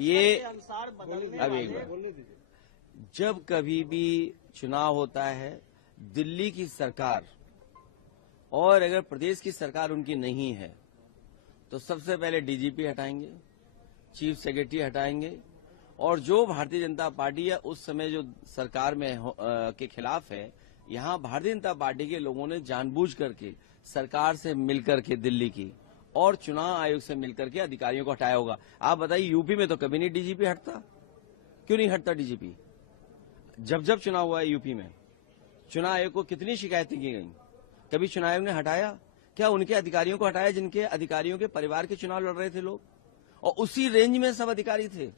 ये अब एक बार, जब कभी भी चुनाव होता है दिल्ली की सरकार और अगर प्रदेश की सरकार उनकी नहीं है तो सबसे पहले डीजीपी हटाएंगे, चीफ सेक्रेटरी हटाएंगे और जो भारतीय जनता पार्टी है उस समय जो सरकार में के खिलाफ है, यहां भारतीय जनता पार्टी के लोगों ने जानबूझ करके सरकार से मिलकर के दिल्ली की और चुनाव आयोग से मिलकर के अधिकारियों को हटाया होगा। आप बताइए, यूपी में तो कभी नहीं डीजीपी हटता, क्यों नहीं हटता डीजीपी? जब जब चुनाव हुआ है यूपी में, चुनाव आयोग को कितनी शिकायतें की गई, कभी चुनाव आयोग ने हटाया? क्या उनके अधिकारियों को हटाया जिनके अधिकारियों के परिवार के चुनाव लड़ रहे थे लोग, और उसी रेंज में सब अधिकारी थे।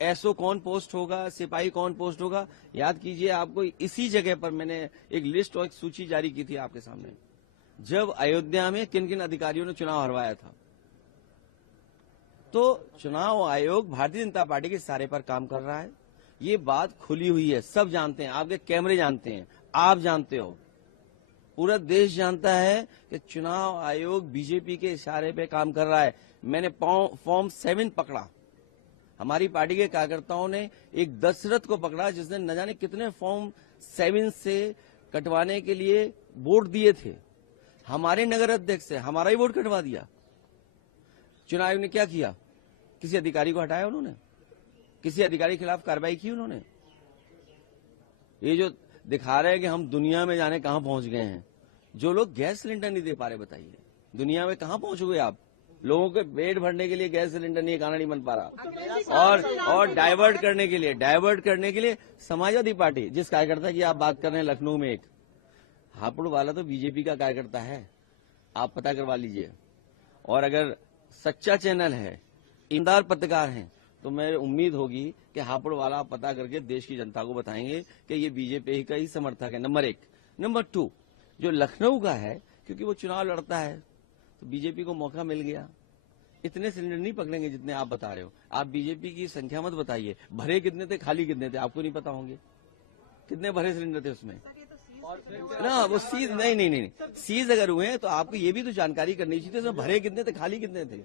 एसओ कौन पोस्ट होगा, सिपाही कौन पोस्ट होगा, याद कीजिए। आपको इसी जगह पर मैंने एक लिस्ट और एक सूची जारी की थी आपके सामने, जब अयोध्या में किन किन अधिकारियों ने चुनाव हरवाया था। तो चुनाव आयोग भारतीय जनता पार्टी के इशारे पर काम कर रहा है, ये बात खुली हुई है, सब जानते हैं, आपके कैमरे जानते हैं, आप जानते हो, पूरा देश जानता है कि चुनाव आयोग बीजेपी के इशारे पे काम कर रहा है। मैंने फॉर्म 7 पकड़ा, हमारी पार्टी के कार्यकर्ताओं ने एक दशरथ को पकड़ा जिसने न जाने कितने फॉर्म 7 से कटवाने के लिए वोट दिए थे। हमारे नगर अध्यक्ष से हमारा ही वोट कटवा दिया। चुनाव आयोग ने क्या किया? किसी अधिकारी को हटाया उन्होंने? किसी अधिकारी के खिलाफ कार्रवाई की उन्होंने? ये जो दिखा रहे हैं कि हम दुनिया में जाने कहां पहुंच गए हैं, जो लोग गैस सिलेंडर नहीं दे पा रहे, बताइए दुनिया में कहां पहुंचोगे आप? लोगों के पेट भरने के लिए गैस सिलेंडर नहीं, खाना नहीं बन पा रहा, और डाइवर्ट करने के लिए समाजवादी पार्टी, जिस कार्यकर्ता की आप बात कर रहे हैं लखनऊ में, एक हापुड़ वाला तो बीजेपी का कार्यकर्ता है, आप पता करवा लीजिए। और अगर सच्चा चैनल है, ईमानदार पत्रकार हैं, तो मैं उम्मीद होगी कि हापुड़ वाला पता करके देश की जनता को बताएंगे कि ये बीजेपी का ही समर्थक है, नंबर 1। नंबर 2, जो लखनऊ का है, क्योंकि वो चुनाव लड़ता है तो बीजेपी को मौका मिल गया। इतने सिलेंडर नहीं पकड़ेंगे जितने आप बता रहे हो। आप बीजेपी की संख्या मत बताइए, भरे कितने थे, खाली कितने थे, आपको नहीं पता होंगे कितने भरे सिलेंडर थे उसमें ना। वो सीज नहीं, सीज अगर हुए तो आपको ये भी तो जानकारी करनी चाहिए, उसमें भरे कितने थे, खाली कितने थे।